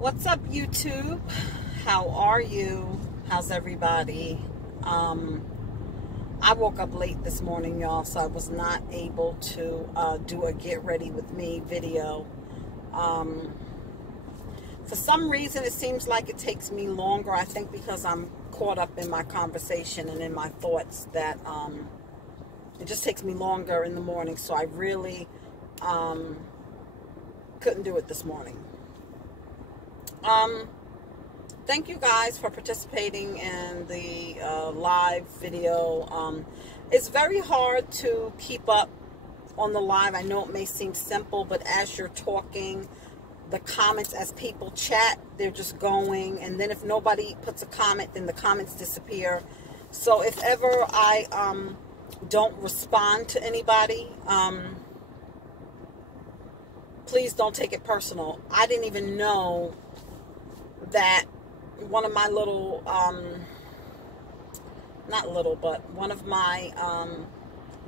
What's up, YouTube? How are you? How's everybody? I woke up late this morning, y'all, so I was not able to do a get ready with me video. For some reason, it seems like it takes me longer. I think because I'm caught up in my conversation and in my thoughts that it just takes me longer in the morning. So I really couldn't do it this morning. Thank you guys for participating in the live video. It's very hard to keep up on the live. I know it may seem simple, but as you're talking, the comments, as people chat, they're just going, and then if nobody puts a comment, then the comments disappear. So if ever I don't respond to anybody, please don't take it personal. I didn't even know that one of my little, not little, but one of my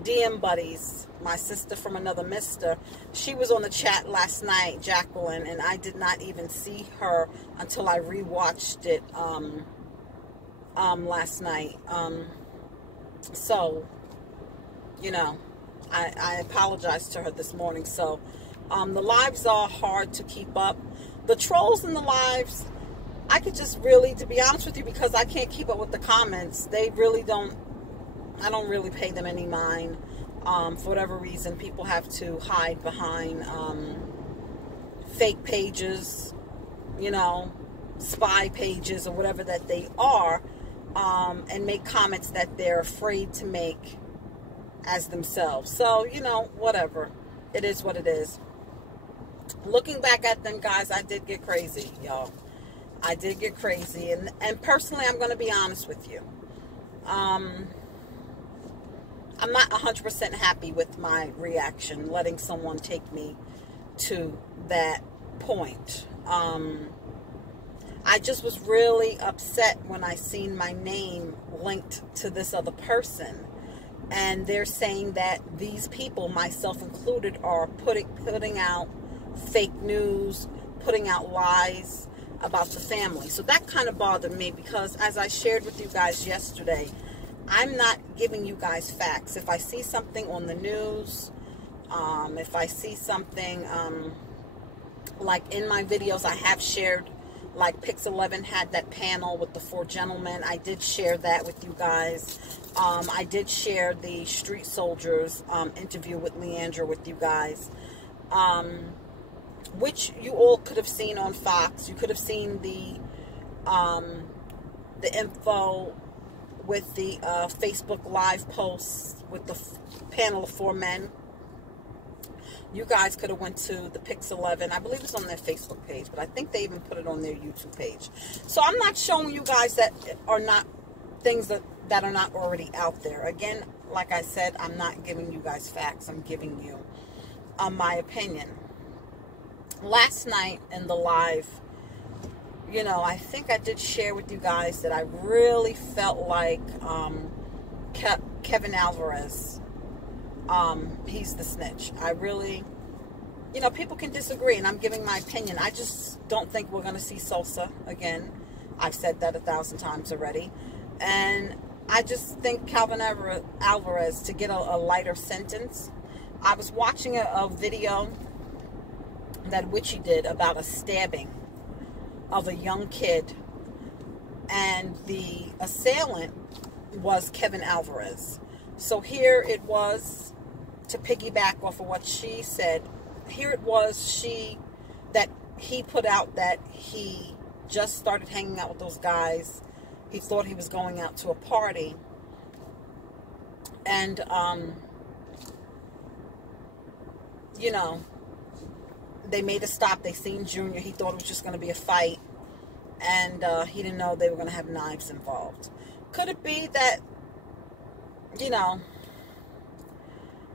DM buddies, my sister from another mister, she was on the chat last night, Jacqueline, and I did not even see her until I rewatched it last night. So, you know, I apologized to her this morning. So the lives are hard to keep up. The trolls in the lives, I could just really, to be honest with you, because I can't keep up with the comments, they really don't, I don't really pay them any mind. For whatever reason, people have to hide behind fake pages, you know, spy pages or whatever that they are, and make comments that they're afraid to make as themselves. So, you know, whatever. It is what it is. Looking back at them, guys, I did get crazy, y'all. I did get crazy. And personally, I'm going to be honest with you. I'm not 100% happy with my reaction, letting someone take me to that point. I just was really upset when I seen my name linked to this other person. And they're saying that these people, myself included, are putting out fake news, putting out lies about the family. So that kind of bothered me, because as I shared with you guys yesterday, I'm not giving you guys facts. If I see something on the news, if I see something like in my videos, I have shared, like Pix 11 had that panel with the 4 gentlemen. I did share that with you guys. I did share the Street Soldiers interview with Leandra with you guys, which you all could have seen on Fox. You could have seen the info with the Facebook Live posts with the panel of 4 men. You guys could have went to the Pix 11. I believe it's on their Facebook page, but I think they even put it on their YouTube page. So I'm not showing you guys that are not things that are not already out there. Again, like I said, I'm not giving you guys facts. I'm giving you my opinion. Last night in the live, you know, I think I did share with you guys that I really felt like Kevin Alvarez, he's the snitch. I really, you know, people can disagree, and I'm giving my opinion. I just don't think we're going to see Sosa again. I've said that 1,000 times already. And I just think Kevin Alvarez, to get a lighter sentence. I was watching a video that Witchy did about a stabbing of a young kid, and the assailant was Kevin Alvarez. So here it was, to piggyback off of what she said, here it was that he put out that he just started hanging out with those guys. He thought he was going out to a party, and you know, they made a stop. They seen Junior. He thought it was just going to be a fight, and he didn't know they were going to have knives involved. Could it be that, you know,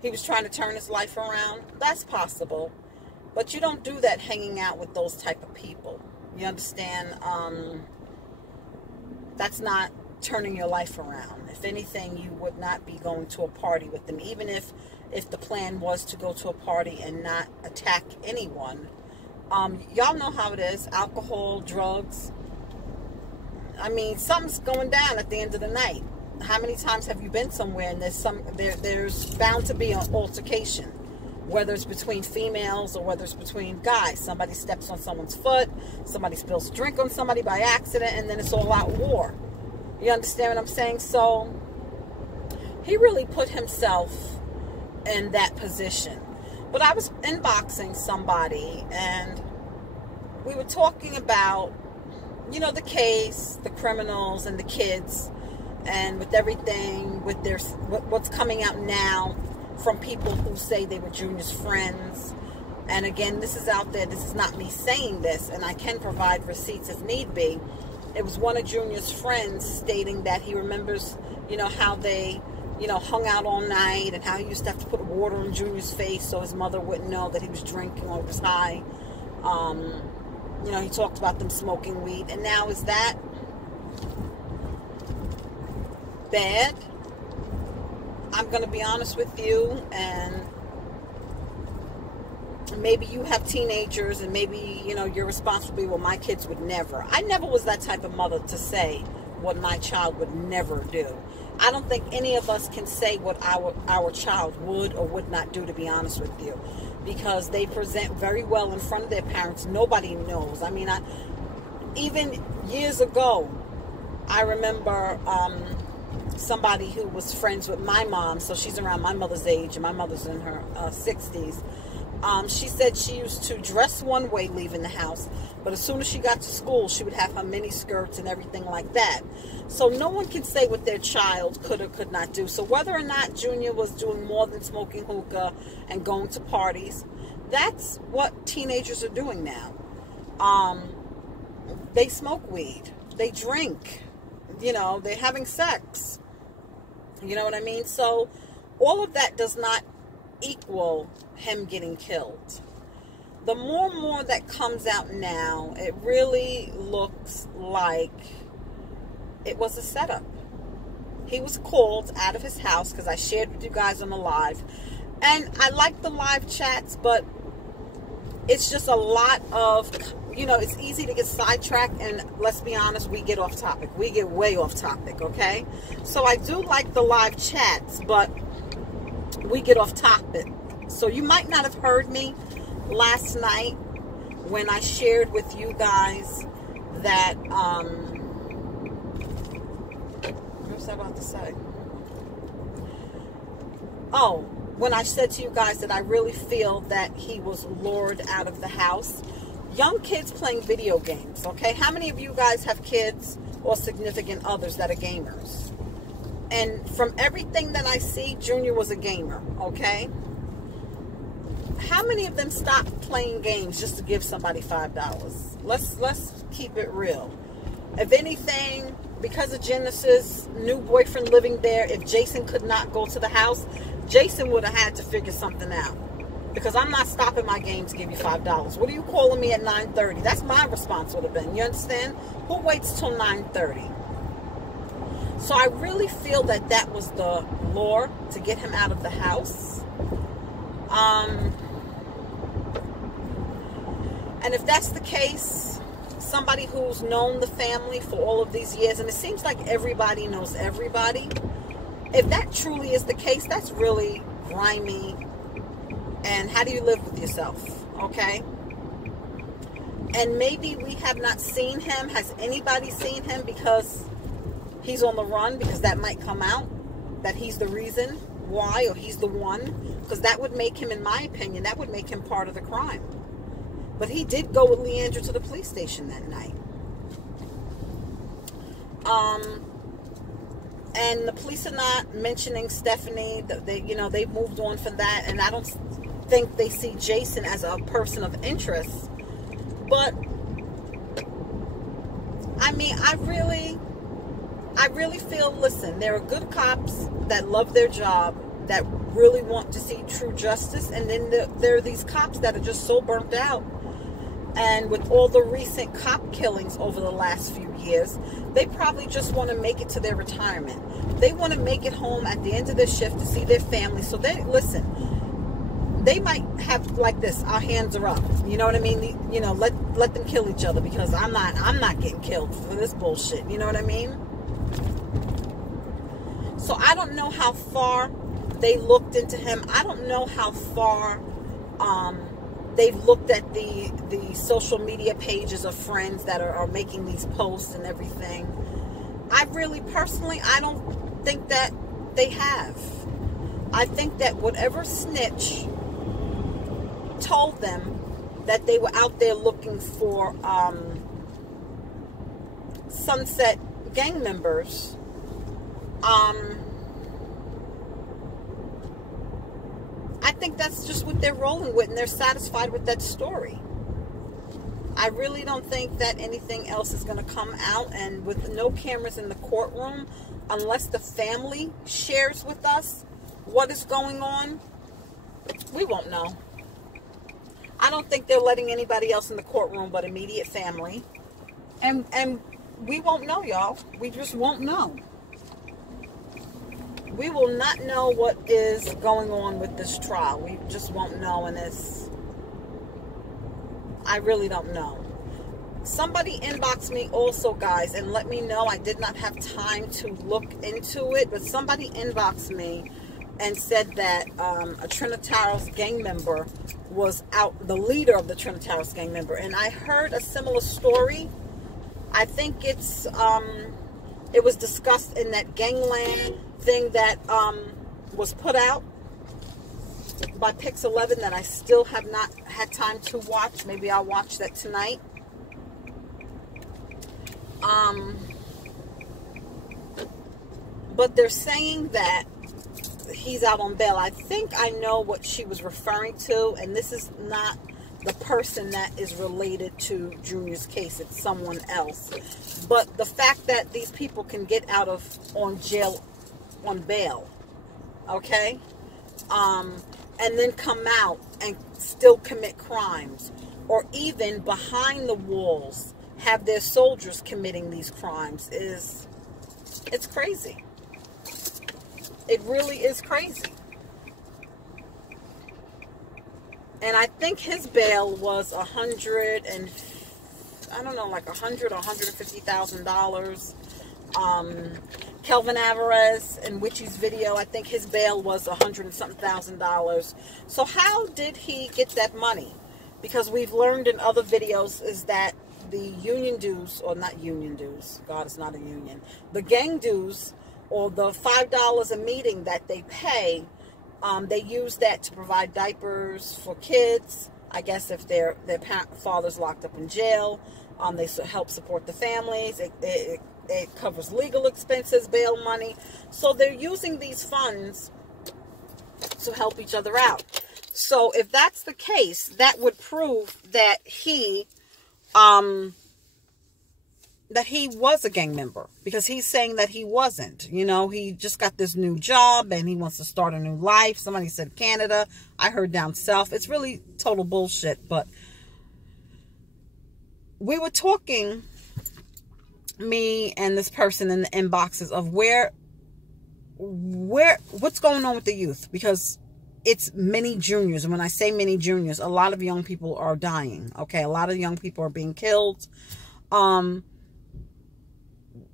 he was trying to turn his life around? That's possible, but you don't do that hanging out with those type of people. You understand? That's not turning your life around. If anything, you would not be going to a party with them, even if the plan was to go to a party and not attack anyone. Y'all know how it is. Alcohol, drugs. I mean, something's going down at the end of the night. How many times have you been somewhere and there's bound to be an altercation, whether it's between females or whether it's between guys. Somebody steps on someone's foot, somebody spills a drink on somebody by accident, and then it's all out war. You understand what I'm saying? So he really put himself in that position. But I was inboxing somebody and we were talking about, you know, the case, the criminals and the kids, and with everything, with what's coming out now from people who say they were Junior's friends. And again, this is out there. This is not me saying this, and I can provide receipts if need be. It was one of Junior's friends stating that he remembers, you know, how they, you know, hung out all night and how he used to have to put water on Junior's face so his mother wouldn't know that he was drinking or was high. You know, he talked about them smoking weed. And now, is that bad? I'm going to be honest with you, and maybe you have teenagers and maybe, you know, your response would be, well, my kids would never. I never was that type of mother to say what my child would never do. I don't think any of us can say what our child would or would not do, to be honest with you, because they present very well in front of their parents. Nobody knows. I mean, even years ago, I remember somebody who was friends with my mom, so she's around my mother's age, and my mother's in her 60s. She said she used to dress one way leaving the house, but as soon as she got to school, she would have her mini skirts and everything like that. So no one can say what their child could or could not do. So whether or not Junior was doing more than smoking hookah and going to parties, that's what teenagers are doing now. They smoke weed, they drink, you know, they're having sex. You know what I mean? So all of that does not equal him getting killed. The more and more that comes out now, it really looks like it was a setup. He was called out of his house, because I shared with you guys on the live, and I like the live chats, but it's just a lot of, you know, it's easy to get sidetracked, and let's be honest, we get off topic. We get way off topic, okay? So I do like the live chats, but we get off topic. So you might not have heard me last night when I shared with you guys that, what was I about to say? Oh, when I said to you guys that I really feel that he was lured out of the house. Young kids playing video games, okay? How many of you guys have kids or significant others that are gamers? And from everything that I see, Junior was a gamer, okay? How many of them stopped playing games just to give somebody $5? Let's keep it real. If anything, because of Genesis' new boyfriend living there, if Jason could not go to the house, Jason would have had to figure something out. Because I'm not stopping my game to give you $5. What are you calling me at 9:30? That's my response would have been. You understand? Who waits till 9:30? So I really feel that that was the lure to get him out of the house. And if that's the case, somebody who's known the family for all of these years, and it seems like everybody knows everybody, if that truly is the case, that's really grimy. And how do you live with yourself, okay? And maybe we have not seen him. Has anybody seen him because he's on the run? Because that might come out, that he's the reason why, or he's the one. Because that would make him, in my opinion, that would make him part of the crime. But he did go with Leandra to the police station that night. And the police are not mentioning Stephanie. They, you know, they've moved on from that. And I don't think they see Jason as a person of interest. But I mean, I really feel, listen, there are good cops that love their job, that really want to see true justice, and then there are these cops that are just so burnt out. And with all the recent cop killings over the last few years, they probably just want to make it to their retirement. They want to make it home at the end of their shift to see their family. So they, listen, they might have like this, our hands are up. You know what I mean? You know, let them kill each other, because I'm not getting killed for this bullshit. You know what I mean? So I don't know how far they looked into him. I don't know how far they've looked at the social media pages of friends that are making these posts and everything. I really, personally, I don't think that they have. I think that whatever snitch told them that they were out there looking for Sunset gang members, I think that's just what they're rolling with, and they're satisfied with that story. I really don't think that anything else is going to come out, and with no cameras in the courtroom, unless the family shares with us what is going on, we won't know. I don't think they're letting anybody else in the courtroom but immediate family. And we won't know, y'all. We just won't know. We will not know what is going on with this trial. We just won't know, and I really don't know. Somebody inboxed me also, guys, and let me know. I did not have time to look into it, but somebody inboxed me and said that a Trinitaros gang member was out, the leader of the Trinitaros gang member. And I heard a similar story. I think it was discussed in that Gangland thing that was put out by Pix 11 that I still have not had time to watch. Maybe I'll watch that tonight. But they're saying that he's out on bail. I think I know what she was referring to, and this is not the person that is related to Junior's case. It's someone else. But the fact that these people can get out on bail, okay, and then come out and still commit crimes, or even behind the walls have their soldiers committing these crimes, it's crazy. It really is crazy. And I think his bail was $100,000 or $150,000. Kelvin Alvarez in Witchy's video, I think his bail was $100 and something thousand. So how did he get that money? Because we've learned in other videos is that the union dues, or not union dues, God, it's not a union, the gang dues, or the $5 a meeting that they pay, they use that to provide diapers for kids. I guess if their father's locked up in jail, they help support the families. It covers legal expenses, bail money. So they're using these funds to help each other out. So if that's the case, that would prove that he was a gang member, because he's saying that he wasn't. You know, he just got this new job and he wants to start a new life. Somebody said Canada. I heard down south. It's really total bullshit. But we were talking, me and this person in the inboxes, of what's going on with the youth, because it's many juniors. And when I say many juniors, a lot of young people are dying. Okay, a lot of young people are being killed.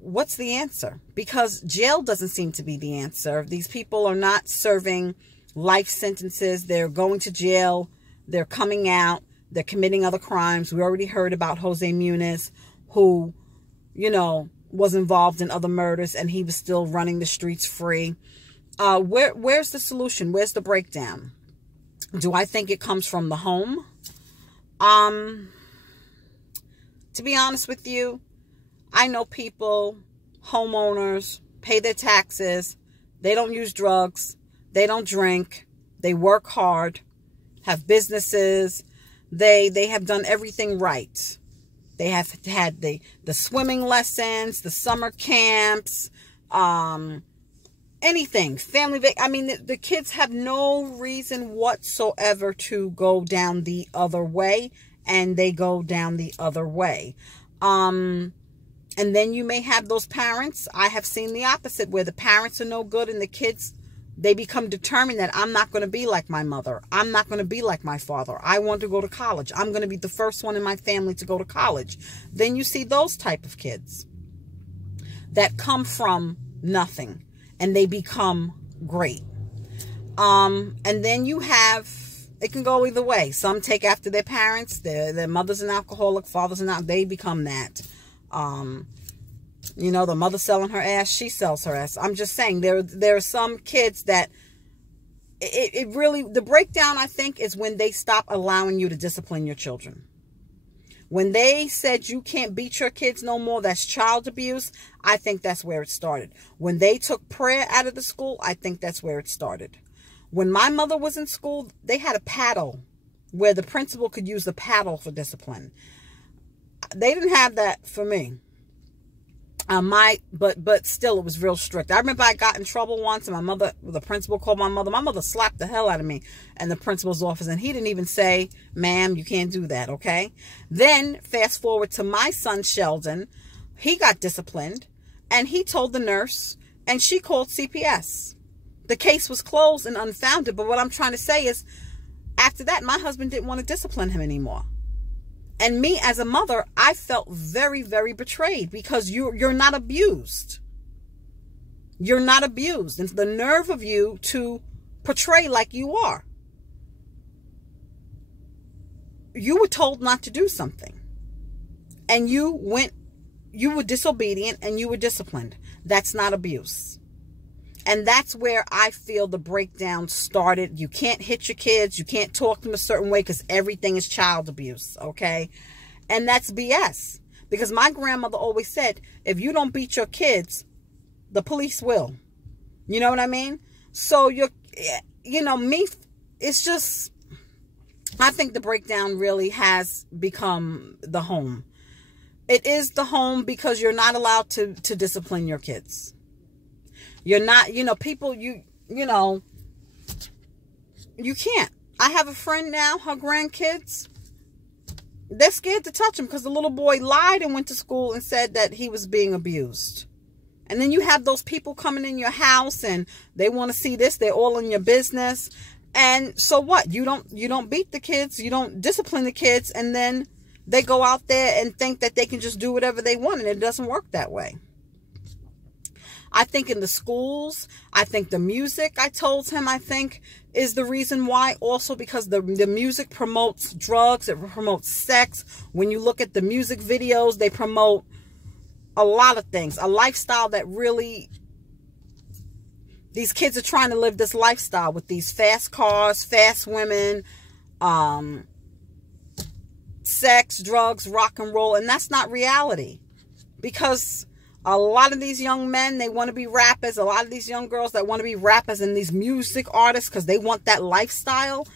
What's the answer? Because jail doesn't seem to be the answer. These people are not serving life sentences. They're going to jail. They're coming out. They're committing other crimes. We already heard about Jose Muniz, who, you know, was involved in other murders, and he was still running the streets free. Where's the solution? Where's the breakdown? Do I think it comes from the home? To be honest with you, I know people, homeowners, pay their taxes. They don't use drugs. They don't drink. They work hard, have businesses. They have done everything right. They have had the swimming lessons, the summer camps, anything, family. I mean, the kids have no reason whatsoever to go down the other way, and they go down the other way. And then you may have those parents. I have seen the opposite, where the parents are no good and the kids They become determined that I'm not going to be like my mother. I'm not going to be like my father. I want to go to college. I'm going to be the first one in my family to go to college. Then you see those type of kids that come from nothing and they become great. And then you have, it can go either way. Some take after their parents. Their mother's an alcoholic, father's an alcoholic. They become that. You know, the mother selling her ass, she sells her ass. I'm just saying there are some kids that it really, the breakdown, I think, is when they stop allowing you to discipline your children. When they said you can't beat your kids no more, that's child abuse, I think that's where it started. When they took prayer out of the school, I think that's where it started. When my mother was in school, they had a paddle where the principal could use the paddle for discipline. They didn't have that for me. But still, it was real strict. I remember I got in trouble once, and the principal called my mother. My mother slapped the hell out of me in the principal's office, and he didn't even say, "Ma'am, you can't do that," okay? Then, fast forward to my son, Sheldon. He got disciplined, and he told the nurse, and she called CPS. The case was closed and unfounded, but what I'm trying to say is, after that, my husband didn't want to discipline him anymore. And me as a mother, I felt very, very betrayed because you're not abused. You're not abused. And the nerve of you to portray like you are. You were told not to do something. And you were disobedient and you were disciplined. That's not abuse. And that's where I feel the breakdown started. You can't hit your kids. You can't talk to them a certain way because everything is child abuse, okay? And that's BS. Because my grandmother always said, if you don't beat your kids, the police will. You know what I mean? So, it's just, I think the breakdown really has become the home. It is the home because you're not allowed to discipline your kids. You're not, people, you can't. I have a friend now, her grandkids, they're scared to touch him because the little boy lied and went to school and said that he was being abused. And then you have those people coming in your house and they want to see this. They're all in your business. And so what? You don't beat the kids. You don't discipline the kids. And then they go out there and think that they can just do whatever they want. And it doesn't work that way. I think in the schools, I think the music, I told him, I think is the reason why. Also because the music promotes drugs. It promotes sex. When you look at the music videos, they promote a lot of things. A lifestyle that really, these kids are trying to live this lifestyle with these fast cars, fast women, sex, drugs, rock and roll. And that's not reality. Because a lot of these young men, they want to be rappers. A lot of these young girls that want to be rappers and these music artists because they want that lifestyle.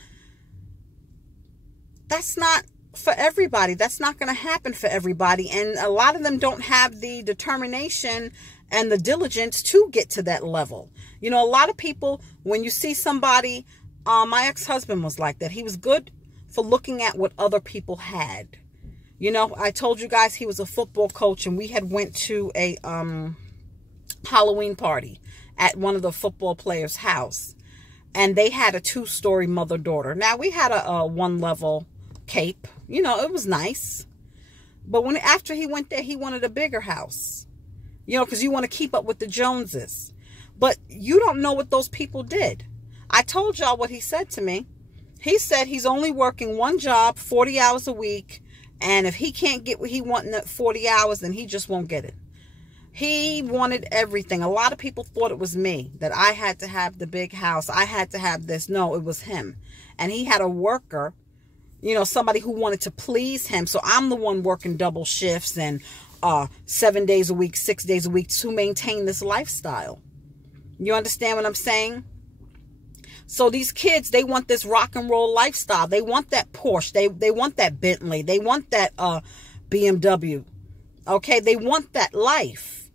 That's not for everybody. That's not going to happen for everybody. And a lot of them don't have the determination and the diligence to get to that level. A lot of people, when you see somebody, my ex-husband was like that. He was good for looking at what other people had. I told you guys he was a football coach and we had went to a Halloween party at one of the football players' house. And they had a 2-story mother-daughter. Now, we had a 1-level cape. It was nice. But after he went there, he wanted a bigger house. Because you want to keep up with the Joneses. But you don't know what those people did. I told y'all what he said to me. He said he's only working one job, 40 hours a week. And if he can't get what he wants in that 40 hours, then he just won't get it. He wanted everything. A lot of people thought it was me, that I had to have the big house. I had to have this. No, it was him. And he had a worker, somebody who wanted to please him. So I'm the one working double shifts and 7 days a week, 6 days a week to maintain this lifestyle. You understand what I'm saying? So these kids, they want this rock and roll lifestyle. They want that Porsche. They want that Bentley. They want that BMW. Okay, they want that life.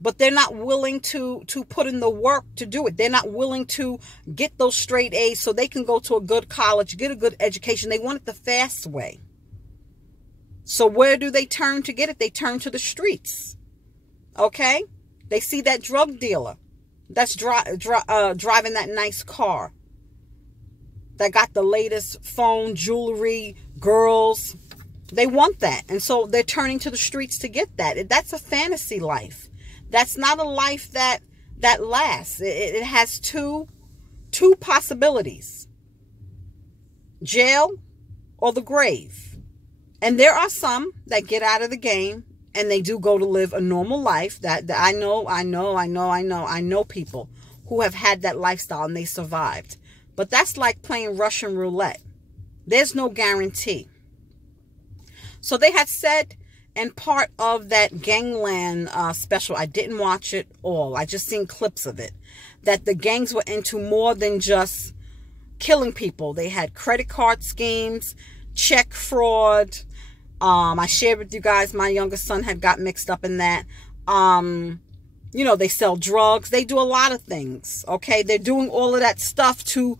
But they're not willing to put in the work to do it. They're not willing to get those straight A's so they can go to a good college, get a good education. They want it the fast way. So where do they turn to get it? They turn to the streets. Okay? They see that drug dealer. that's driving that nice car, that got the latest phone, jewelry, girls. They want that. And so they're turning to the streets to get that. That's a fantasy life. That's not a life that lasts. It has two possibilities: jail or the grave. And there are some that get out of the game and they do go to live a normal life. That I know people who have had that lifestyle and they survived. But that's like playing Russian roulette. There's no guarantee. So they had said, and part of that Gangland special, I didn't watch it all, I just seen clips of it, that the gangs were into more than just killing people. They had credit card schemes, check fraud. I shared with you guys, my youngest son had got mixed up in that. You know, they sell drugs. They do a lot of things, okay? They're doing all of that stuff to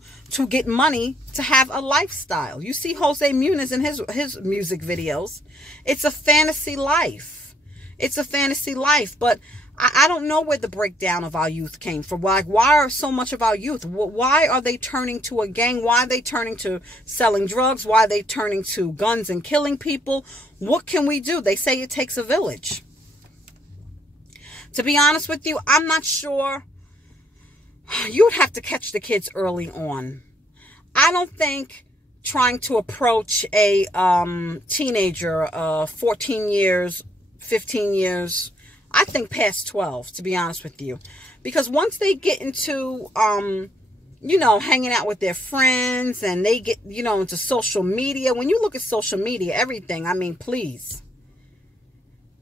get money, to have a lifestyle. You see Jose Muniz in his music videos. It's a fantasy life. It's a fantasy life. But I don't know where the breakdown of our youth came from. Like, why are so much of our youth? Why are they turning to a gang? Why are they turning to selling drugs? Why are they turning to guns and killing people? What can we do? They say it takes a village. To be honest with you, I'm not sure. You would have to catch the kids early on. I don't think trying to approach a teenager, 14 years, 15 years, I think past 12, to be honest with you. Because once they get into, you know, hanging out with their friends and they get, you know, into social media. When you look at social media, everything, I mean, please.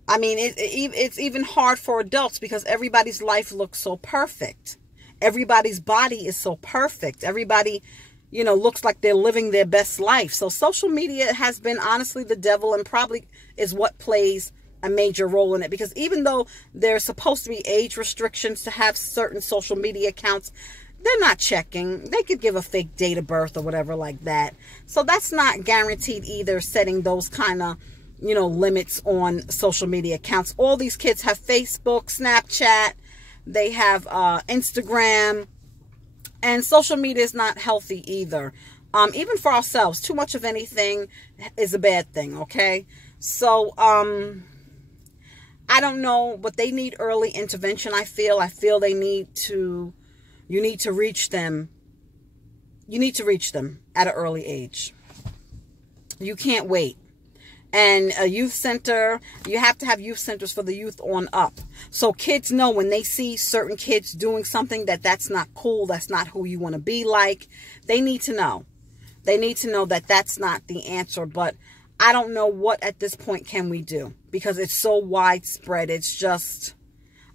I mean, it's even hard for adults because everybody's life looks so perfect. Everybody's body is so perfect. Everybody, you know, looks like they're living their best life. So social media has been honestly the devil, and probably is what plays a major role in it. Because even though there's supposed to be age restrictions to have certain social media accounts, they're not checking. They could give a fake date of birth or whatever like that. So that's not guaranteed either, setting those kind of, you know, limits on social media accounts. All these kids have Facebook, Snapchat, they have Instagram, and social media is not healthy either. Even for ourselves, too much of anything is a bad thing, okay? So, I don't know, but they need early intervention, I feel. They need to, you need to reach them. You need to reach them at an early age. You can't wait. And a youth center, you have to have youth centers for the youth on up. So kids know when they see certain kids doing something that's not cool, that's not who you want to be like. They need to know. They need to know that that's not the answer. But I don't know what at this point can we do, because it's so widespread. It's just,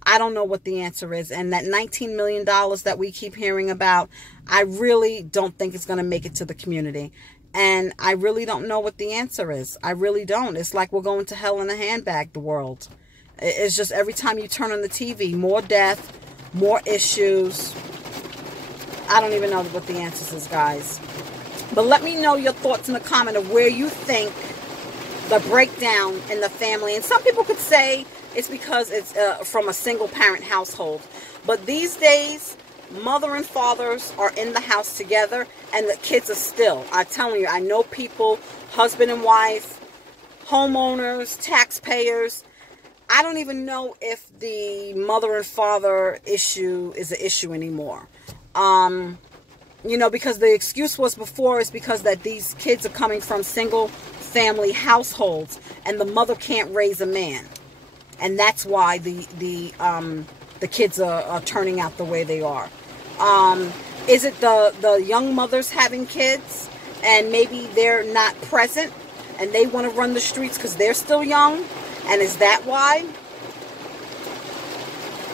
I don't know what the answer is. And that $19 million that we keep hearing about, I really don't think it's going to make it to the community. And I really don't know what the answer is. I really don't. It's like we're going to hell in a handbag, the world. It's just every time you turn on the TV, more death, more issues. I don't even know what the answer is, guys. But let me know your thoughts in the comment of where you think the breakdown in the family. And some people could say it's because it's from a single parent household. But these days, mother and fathers are in the house together, and the kids are still. I'm telling you, I know people, husband and wife, homeowners, taxpayers. I don't even know if the mother and father issue is an issue anymore. You know, because the excuse was before is because that these kids are coming from single family households and the mother can't raise a man. And that's why the kids are turning out the way they are. Is it the young mothers having kids and maybe they're not present and they want to run the streets because they're still young? And is that why?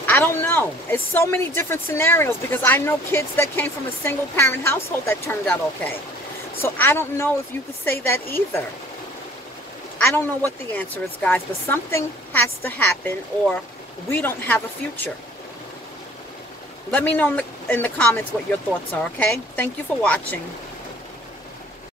I don't know. It's so many different scenarios, because I know kids that came from a single parent household that turned out okay. So I don't know if you could say that either. I don't know what the answer is, guys, but something has to happen or we don't have a future. Let me know in the comments what your thoughts are, okay? Thank you for watching.